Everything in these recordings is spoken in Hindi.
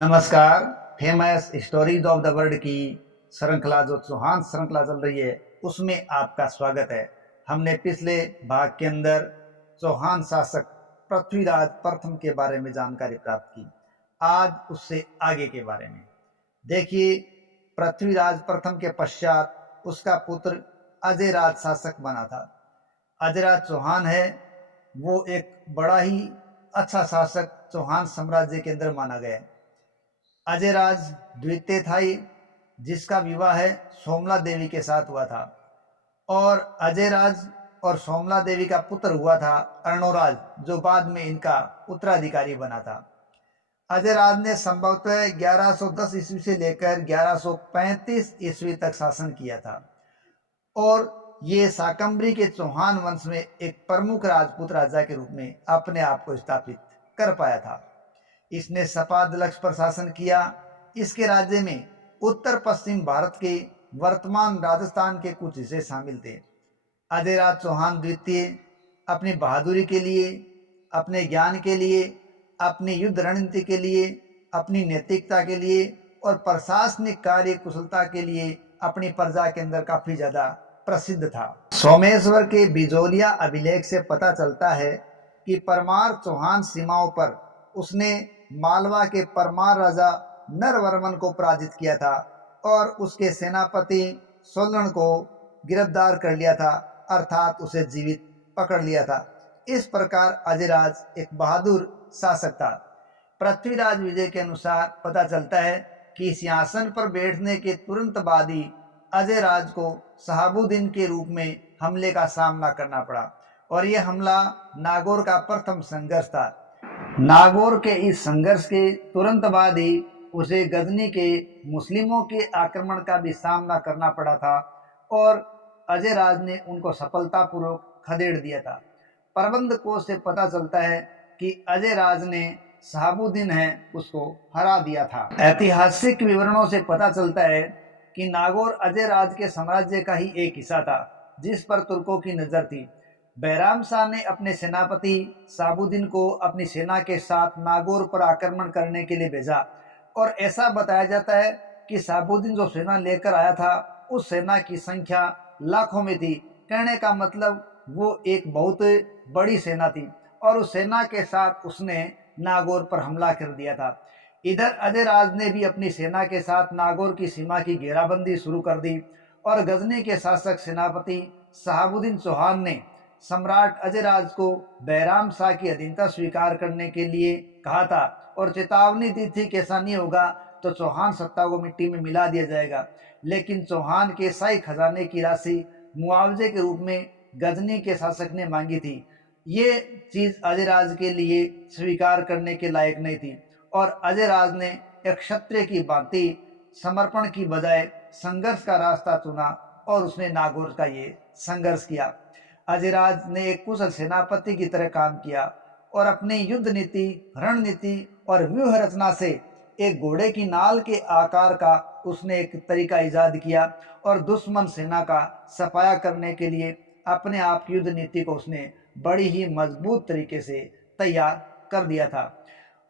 नमस्कार। Famous stories of the world की श्रृंखला जो चौहान श्रृंखला चल रही है उसमें आपका स्वागत है। हमने पिछले भाग के अंदर चौहान शासक पृथ्वीराज प्रथम के बारे में जानकारी प्राप्त की। आज उससे आगे के बारे में देखिए। पृथ्वीराज प्रथम के पश्चात उसका पुत्र अजयराज शासक बना था। अजयराज चौहान है, वो एक बड़ा ही अच्छा शासक चौहान साम्राज्य के अंदर माना गया। अजयराज द्वितीय था जिसका विवाह है सोमला देवी के साथ हुआ था और अजयराज और सोमला देवी का पुत्र हुआ था अर्णोराज, जो बाद में इनका उत्तराधिकारी बना था। अजयराज ने संभवतः 1110 ईस्वी से लेकर 1135 ईस्वी तक शासन किया था और ये शाकंभरी के चौहान वंश में एक प्रमुख राजपूत राजा के रूप में अपने आप को स्थापित कर पाया था। इसने सपाद पर शासन किया। इसके राज्य में उत्तर पश्चिम भारत के वर्तमान राजस्थान के कुछ हिस्से शामिल थे। अजयराज चौहान द्वितीय अपनी बहादुरी के लिए, अपने ज्ञान के लिए, अपनी युद्ध रणनीति के लिए, अपनी नैतिकता के लिए और प्रशासनिक कार्य कुशलता के लिए अपनी प्रजा के अंदर काफी ज्यादा प्रसिद्ध था। सोमेश्वर के बिजोलिया अभिलेख से पता चलता है कि परमार चौहान सीमाओं पर उसने मालवा के परमार राजा नरवर्मन को पराजित किया था और उसके सेनापति सोलन को गिरफ्तार कर लिया था, अर्थात उसे जीवित पकड़ लिया था। इस प्रकार अजयराज एक बहादुर शासक था। पृथ्वीराज विजय के अनुसार पता चलता है कि सिंहासन पर बैठने के तुरंत बाद ही अजयराज को शहाबुद्दीन के रूप में हमले का सामना करना पड़ा और यह हमला नागौर का प्रथम संघर्ष था। नागौर के इस संघर्ष के तुरंत बाद ही उसे गजनी के मुस्लिमों के आक्रमण का भी सामना करना पड़ा था और अजयराज ने उनको सफलतापूर्वक खदेड़ दिया था। प्रबंधकों से पता चलता है कि अजयराज ने शहाबुद्दीन है उसको हरा दिया था। ऐतिहासिक विवरणों से पता चलता है कि नागौर अजयराज के साम्राज्य का ही एक हिस्सा था जिस पर तुर्कों की नजर थी। बैराम शाह ने अपने सेनापति शहाबुद्दीन को अपनी सेना के साथ नागौर पर आक्रमण करने के लिए भेजा और ऐसा बताया जाता है कि शहाबुद्दीन जो सेना लेकर आया था उस सेना की संख्या लाखों में थी। कहने का मतलब वो एक बहुत बड़ी सेना थी और उस सेना के साथ उसने नागौर पर हमला कर दिया था। इधर अजयराज ने भी अपनी सेना के साथ नागौर की सीमा की घेराबंदी शुरू कर दी और गजनी के शासक सेनापति शहाबुद्दीन चौहान ने सम्राट अजयराज को बैराम शाह की अधीनता स्वीकार करने के लिए कहा था और चेतावनी दी थी कि ऐसा नहीं होगा तो चौहान सत्ता को मिट्टी में मिला दिया जाएगा। लेकिन चौहान के शाही खजाने की राशि मुआवजे के रूप में गजनी के शासक ने मांगी थी। ये चीज अजयराज के लिए स्वीकार करने के लायक नहीं थी और अजयराज ने एक क्षत्रिय की भांति समर्पण की बजाय संघर्ष का रास्ता चुना और उसने नागौर का ये संघर्ष किया। अजयराज ने एक कुशल सेनापति की तरह काम किया और अपनी युद्ध नीति, रणनीति और व्यूह रचना से एक घोड़े की नाल के आकार का उसने एक तरीका इजाद किया और दुश्मन सेना का सफाया करने के लिए अपने आप युद्ध नीति को उसने बड़ी ही मजबूत तरीके से तैयार कर दिया था।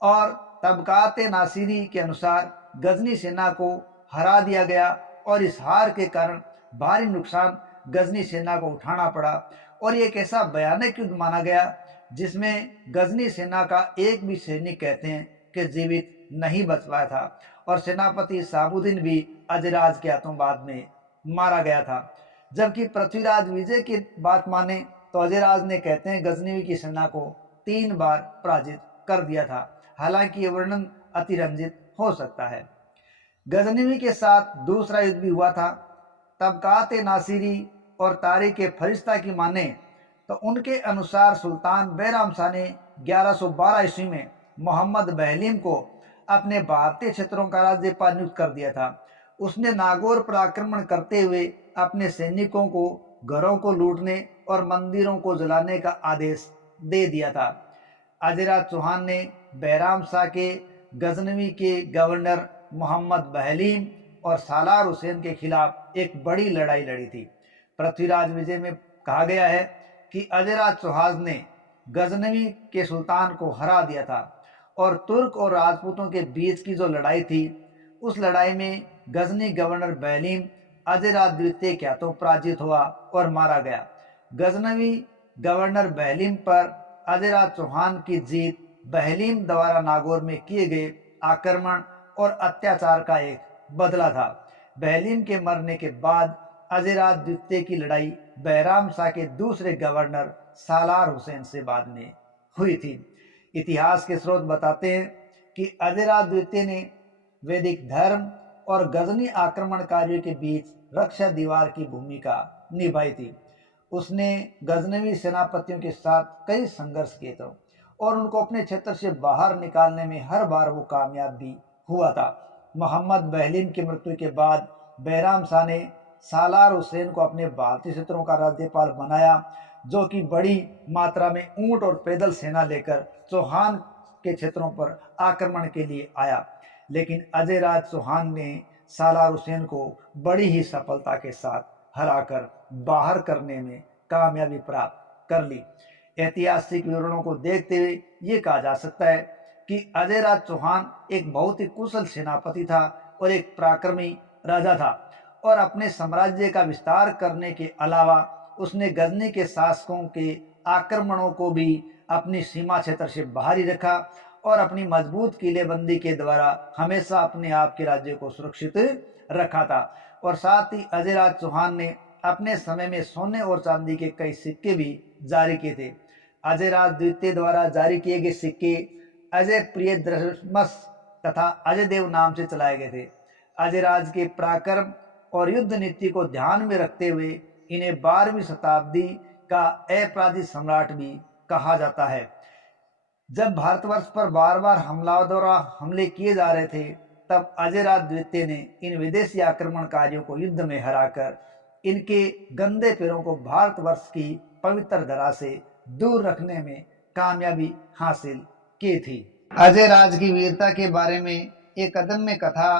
और तबकात नासिरी के अनुसार गजनी सेना को हरा दिया गया और इस हार के कारण भारी नुकसान गजनी सेना को उठाना पड़ा और ये एक ऐसा भयानक युद्ध माना गया जिसमें गजनी सेना का एक भी सैनिक कहते हैं कि जीवित नहीं बच पाया था और सेनापति शहाबुद्दीन भी अजयराज के हाथों बाद में मारा गया था। जबकि पृथ्वीराज विजय की बात माने तो अजयराज ने कहते हैं गजनी की सेना को 3 बार पराजित कर दिया था। हालांकि ये वर्णन अतिरंजित हो सकता है। गजनी के साथ दूसरा युद्ध भी हुआ था। तबकात नासिरी और तारीख फरिश्ता की माने तो उनके अनुसार सुल्तान बैराम शाह ने 1112 ईस्वी में मोहम्मद बहलीम को अपने भारतीय क्षेत्रों का राज्यपाल नियुक्त कर दिया था। उसने नागौर पर आक्रमण करते हुए अपने सैनिकों को घरों को लूटने और मंदिरों को जलाने का आदेश दे दिया था। अजयराज चौहान ने बैराम शाह के गजनवी के गवर्नर मोहम्मद बहलीम और सालार हुसैन के खिलाफ एक बड़ी लड़ाई लड़ी थी। पृथ्वीराज विजय में कहा गया है कि अजयराज चौहान ने गजनवी के सुल्तान को हरा दिया था और तुर्क और राजपूतों के बीच की जो लड़ाई थी, उस लड़ाई में गजनी गवर्नर बहलीम अजयराज द्वितीय क्या तो पराजित हुआ और मारा गया। गजनवी गवर्नर बहलीम पर अजयराज चौहान की जीत बहलीम द्वारा नागौर में किए गए आक्रमण और अत्याचार का एक बदला था। बहलीम के मरने के बाद अजयराज द्वितीय की लड़ाई बहराम शाह के दूसरे गवर्नर सालार हुसैन से बाद में हुई थी। इतिहास के स्रोत बताते हैं कि अजयराज द्वितीय ने वैदिक धर्म और गजनी आक्रमणकारियों के बीच रक्षा दीवार की भूमिका निभाई थी। उसने गजनवी सेनापतियों के साथ कई संघर्ष किए थे और उनको अपने क्षेत्र से बाहर निकालने में हर बार वो कामयाब भी हुआ था। मोहम्मद बहलीम की मृत्यु के बाद बहराम शाह ने सालार हुसैन को अपने भारतीय क्षेत्रों का राज्यपाल बनाया, जो कि बड़ी मात्रा में ऊंट और पैदल सेना लेकर चौहान के क्षेत्रों पर आक्रमण के लिए आया। लेकिन अजयराज चौहान ने सालार हुसैन को बड़ी ही सफलता के साथ हराकर बाहर करने में कामयाबी प्राप्त कर ली। ऐतिहासिक विवरणों को देखते हुए ये कहा जा सकता है कि अजयराज चौहान एक बहुत ही कुशल सेनापति था और एक पराक्रमी राजा था, और अपने साम्राज्य का विस्तार करने के अलावा उसने गजनी के शासकों के आक्रमणों को भी अपनी सीमा क्षेत्र से बाहर ही रखा और अपनी मजबूत किलेबंदी के द्वारा हमेशा अपने आप के राज्य को सुरक्षित रखा था। और साथ ही अजयराज चौहान ने अपने समय में सोने और चांदी के कई सिक्के भी जारी किए थे। अजयराज द्वितीय द्वारा जारी किए गए सिक्के अजय प्रियदर्शमस तथा अजय देव नाम से चलाए गए थे। अजयराज के पराक्रम और युद्ध नीति को ध्यान में रखते हुए इन्हें 12वीं शताब्दी का अपराधी सम्राट भी कहा जाता है। जब भारतवर्ष पर बार बार हमलावरों द्वारा हमले किए जा रहे थे, तब अजयराज द्वितीय ने इन विदेशी आक्रमणकारियों को युद्ध में हराकर इनके गंदे पैरों को भारतवर्ष की पवित्र धरा से दूर रखने में कामयाबी हासिल की थी। अजयराज की वीरता के बारे में एक अदम्य कथा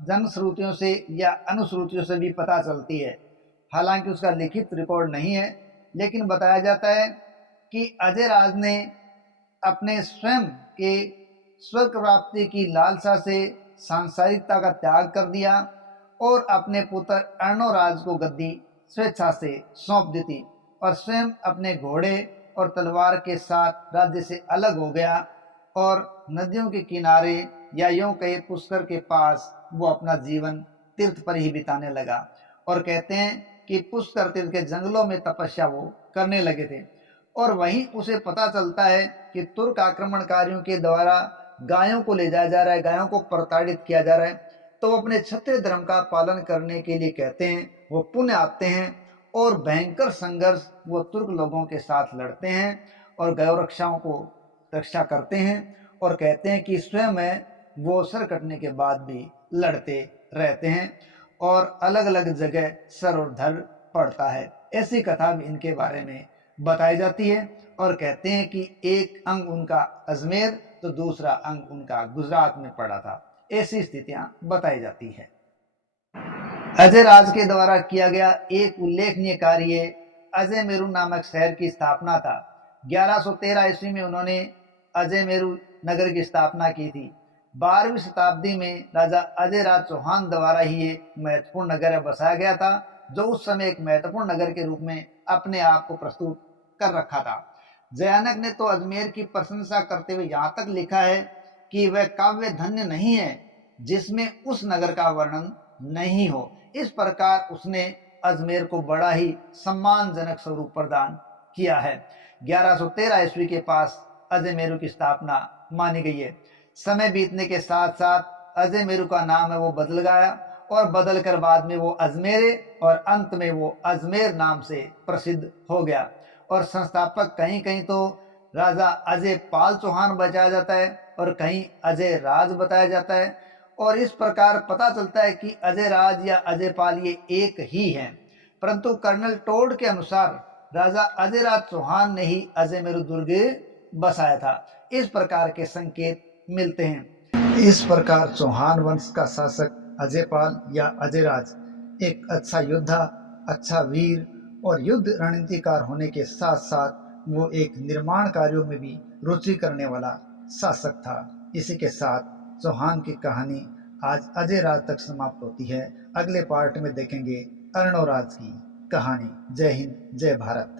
जनश्रुतियों से या अनुश्रुतियों से भी पता चलती है। हालांकि उसका लिखित रिकॉर्ड नहीं है, लेकिन बताया जाता है कि अजयराज ने अपने स्वयं के स्वर्ग प्राप्ति की लालसा से सांसारिकता का त्याग कर दिया और अपने पुत्र अर्णोराज को गद्दी स्वेच्छा से सौंप दी थी और स्वयं अपने घोड़े और तलवार के साथ राज्य से अलग हो गया और नदियों के किनारे या यूं कहे पुष्कर के पास वो अपना जीवन तीर्थ पर ही बिताने लगा। और कहते हैं कि पुष्कर तीर्थ के जंगलों में तपस्या वो करने लगे थे। और वहीं उसे पता चलता है कि तुर्क आक्रमणकारियों के द्वारा गायों को ले जाया जा रहा है, गायों को प्रताड़ित किया जा रहा है। तो वो अपने क्षत्रिय धर्म का पालन करने के लिए कहते हैं, वो पुण्य आते हैं और भयंकर संघर्ष वो तुर्क लोगों के साथ लड़ते हैं और गौ रक्षाओं को रक्षा करते हैं और कहते हैं कि स्वयं वो सर कटने के बाद भी लड़ते रहते हैं और अलग अलग जगह सर और धड़ पड़ता है। ऐसी कथा भी इनके बारे में बताई जाती है और कहते हैं कि एक अंग उनका अजमेर तो दूसरा अंग उनका गुजरात में पड़ा था। ऐसी स्थितियां बताई जाती है। अजयराज के द्वारा किया गया एक उल्लेखनीय कार्य अजयमेरू नामक शहर की स्थापना था। 1113 ईस्वी में उन्होंने अजयमेरू नगर की स्थापना की थी। 12वीं शताब्दी में राजा अजयराज चौहान द्वारा ही ये महत्वपूर्ण नगर बसाया गया था, जो उस समय एक महत्वपूर्ण नगर के रूप में अपने आप को प्रस्तुत कर रखा था। जयानक ने तो अजमेर की प्रशंसा करते हुए यहाँ तक लिखा है कि वह काव्य धन्य नहीं है जिसमें उस नगर का वर्णन नहीं हो। इस प्रकार उसने अजमेर को बड़ा ही सम्मानजनक स्वरूप प्रदान किया है। 1113 ईस्वी के पास अजयमेरू की स्थापना मानी गई है। समय बीतने के साथ साथ अजयमेरू का नाम है वो बदल गया और बदल कर बाद में वो अजमेरे और अंत में वो अजमेर नाम से प्रसिद्ध हो गया। और संस्थापक कहीं कहीं तो राजा अजय पाल चौहान बताया जाता है और कहीं अजय राज बताया जाता है। और इस प्रकार पता चलता है कि अजय राज या अजय पाल ये एक ही हैं, परंतु कर्नल टोड के अनुसार राजा अजयराज चौहान ने ही अजयमेरू दुर्ग बसाया था। इस प्रकार के संकेत मिलते हैं। इस प्रकार चौहान वंश का शासक अजयपाल या अजयराज एक अच्छा योद्धा, अच्छा वीर और युद्ध रणनीतिकार होने के साथ साथ वो एक निर्माण कार्यों में भी रुचि करने वाला शासक था। इसी के साथ चौहान की कहानी आज अजय राज तक समाप्त होती है। अगले पार्ट में देखेंगे अर्णोराज की कहानी। जय हिंद, जय भारत।